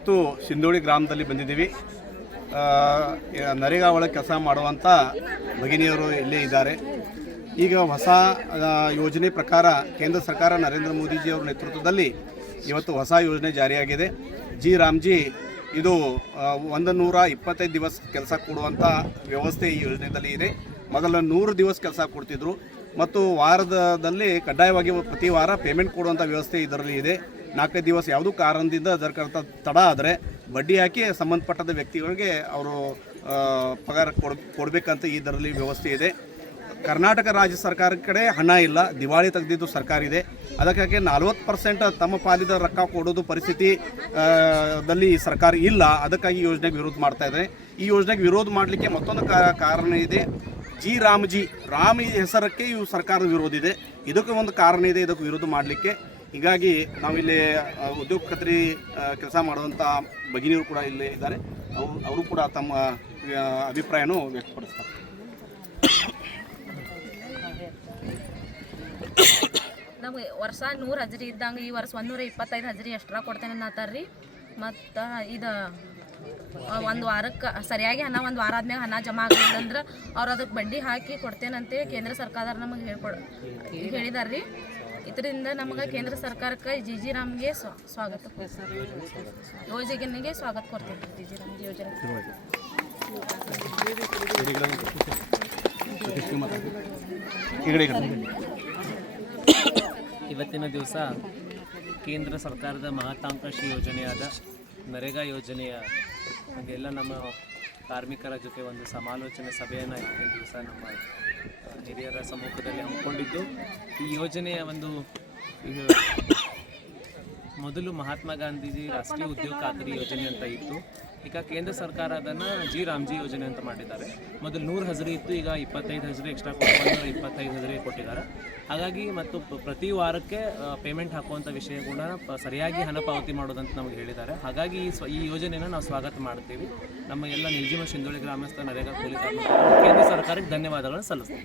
ಇವತ್ತು ಸಿಂಧೋಳಿ ಗ್ರಾಮದಲ್ಲಿ ಬಂದಿದ್ದೀವಿ. ನರೇಗಾ ಒಳಗೆ ಕೆಲಸ ಮಾಡುವಂಥ ಭಗಿನಿಯರು ಇಲ್ಲೇ ಇದ್ದಾರೆ. ಈಗ ಹೊಸ ಯೋಜನೆ ಪ್ರಕಾರ ಕೇಂದ್ರ ಸರ್ಕಾರ ನರೇಂದ್ರ ಮೋದಿಜಿಯವರ ನೇತೃತ್ವದಲ್ಲಿ ಇವತ್ತು ಹೊಸ ಯೋಜನೆ ಜಾರಿಯಾಗಿದೆ. ಜಿ ರಾಮ್ಜಿ ಇದು 125 ದಿವಸ ಕೆಲಸ ಕೊಡುವಂಥ ವ್ಯವಸ್ಥೆ ಈ ಯೋಜನೆಯಲ್ಲಿ ಇದೆ. ಮೊದಲ 100 ದಿವಸ ಕೆಲಸ ಕೊಡ್ತಿದ್ರು ಮತ್ತು ವಾರದಲ್ಲಿ ಕಡ್ಡಾಯವಾಗಿ ಪ್ರತಿ ವಾರ ಪೇಮೆಂಟ್ ಕೊಡುವಂಥ ವ್ಯವಸ್ಥೆ ಇದರಲ್ಲಿ ಇದೆ. 4 ದಿವಸ ಯಾವುದೂ ಕಾರಣದಿಂದ ಅದರ ತಡ ಆದರೆ ಬಡ್ಡಿ ಹಾಕಿ ಸಂಬಂಧಪಟ್ಟದ ವ್ಯಕ್ತಿಗಳಿಗೆ ಅವರು ಪಗಾರ ಕೊಡಬೇಕಂತ ಇದರಲ್ಲಿ ವ್ಯವಸ್ಥೆ ಇದೆ. ಕರ್ನಾಟಕ ರಾಜ್ಯ ಸರ್ಕಾರ ಕಡೆ ಹಣ ಇಲ್ಲ, ದಿವಾಳಿ ತೆಗೆದಿದ್ದು ಸರ್ಕಾರ ಇದೆ. ಅದಕ್ಕಾಗಿ 40% ತಮ್ಮ ಪಾಲಿದ ರೊಕ್ಕ ಕೊಡೋದು ಪರಿಸ್ಥಿತಿ ದಲ್ಲಿ ಸರ್ಕಾರ ಇಲ್ಲ. ಅದಕ್ಕಾಗಿ ಯೋಜನೆಗೆ ವಿರೋಧ ಮಾಡ್ತಾ ಇದ್ದಾರೆ. ಈ ಯೋಜನೆಗೆ ವಿರೋಧ ಮಾಡಲಿಕ್ಕೆ ಮತ್ತೊಂದು ಕಾರಣ ಇದೆ. ಜಿ ರಾಮ್ಜಿ ಹೆಸರಕ್ಕೆ ಇವು ಸರ್ಕಾರದ ವಿರೋಧ ಇದೆ. ಇದಕ್ಕೆ ಒಂದು ಕಾರಣ ಇದೆ ಇದಕ್ಕೆ ವಿರೋಧ ಮಾಡಲಿಕ್ಕೆ. ಹೀಗಾಗಿ ನಾವಿಲ್ಲಿ ಉದ್ಯೋಗ ಖಾತ್ರಿ ಕೆಲಸ ಮಾಡುವಂಥ ಭಗಿನಿಯರು ಕೂಡ ಇಲ್ಲೇ ಇದ್ದಾರೆ. ಅವರು ಕೂಡ ತಮ್ಮ ಅಭಿಪ್ರಾಯನೂ ವ್ಯಕ್ತಪಡಿಸ್ತಾರೆ. ನಮ್ಗೆ ವರ್ಷ 100 ಹಜರಿ ಇದ್ದಂಗೆ ಈ ವರ್ಷ 125 ಹಜರಿ ಎಕ್ಸ್ಟ್ರಾ ಕೊಡ್ತೇನೆ ಅನ್ನತ್ತಾರ್ರಿ. ಮತ್ತು ಇದು ಒಂದು ವಾರಕ್ಕೆ ಸರಿಯಾಗಿ ಹಣ ಒಂದು ವಾರ ಆದ್ಮೇಲೆ ಹಣ ಜಮಾ ಆಗಲಿಲ್ಲ ಅಂದ್ರೆ ಅವ್ರು ಅದಕ್ಕೆ ಬಡ್ಡಿ ಹಾಕಿ ಕೊಡ್ತೇನಂತೆ ಕೇಂದ್ರ ಸರ್ಕಾರದವ್ರು ನಮಗೆ ಹೇಳಿದಾರೆ ರೀ. ಇದರಿಂದ ನಮಗೆ ಕೇಂದ್ರ ಸರ್ಕಾರಕ್ಕೆ ಜಿ ರಾಮ್ಗೆ ಸ್ವಾಗತ, ಯೋಜನೆಗೆ ಸ್ವಾಗತ ಕೊಡ್ತೇವೆ. ಜಿ ರಾಮ್ಜಿ ಯೋಜನೆ ಇವತ್ತಿನ ದಿವಸ ಕೇಂದ್ರ ಸರ್ಕಾರದ ಮಹತ್ವಾಕಾಂಕ್ಷಿ ಯೋಜನೆಯಾದ ನರೇಗಾ ಯೋಜನೆಯ ಹಾಗೆಲ್ಲ ನಮ್ಮ ಕಾರ್ಮಿಕರ ಜೊತೆ ಒಂದು ಸಮಾಲೋಚನೆ ಸಭೆಯನ್ನು ಇವತ್ತಿನ ದಿವಸ ನಮ್ಮ ಹಿರಿಯರ ಸಮ್ಮುಖದಲ್ಲಿ ಹಮ್ಮಿಕೊಂಡಿದ್ದು, ಈ ಯೋಜನೆಯ ಒಂದು ಮೊದಲು ಮಹಾತ್ಮ ಗಾಂಧೀಜಿ ರಾಷ್ಟ್ರೀಯ ಉದ್ಯೋಗ ಖಾತ್ರಿ ಯೋಜನೆ ಅಂತ ಇತ್ತು. ಈಗ ಕೇಂದ್ರ ಸರ್ಕಾರ ಅದನ್ನು ಜಿ ರಾಮ್ಜಿ ಯೋಜನೆ ಅಂತ ಮಾಡಿದ್ದಾರೆ. ಮೊದಲು 100 ಹಜರಿ ಇತ್ತು, ಈಗ 25 ಹಜರಿ ಎಕ್ಸ್ಟ್ರಾ ಕೊಟ್ಟು 125 ಹಜರಿ ಕೊಟ್ಟಿದ್ದಾರೆ. ಹಾಗಾಗಿ ಮತ್ತು ಪ್ರತಿ ವಾರಕ್ಕೆ ಪೇಮೆಂಟ್ ಹಾಕುವಂಥ ವಿಷಯ ಕೂಡ ಸರಿಯಾಗಿ ಹಣ ಪಾವತಿ ಮಾಡೋದಂತ ನಮಗೆ ಹೇಳಿದ್ದಾರೆ. ಹಾಗಾಗಿ ಈ ಯೋಜನೆಯನ್ನು ನಾವು ಸ್ವಾಗತ ಮಾಡ್ತೀವಿ. ನಮ್ಮ ಎಲ್ಲ ನಿರ್ಜೀವ ಸಿಂಧೋಳಿ ಗ್ರಾಮಸ್ಥ ನರೇಗಾ ಕೂಲಿ ಕಾರ್ಮಿಕರು ಕೇಂದ್ರ ಸರ್ಕಾರಕ್ಕೆ ಧನ್ಯವಾದಗಳನ್ನು ಸಲ್ಲಿಸ್ತೀವಿ.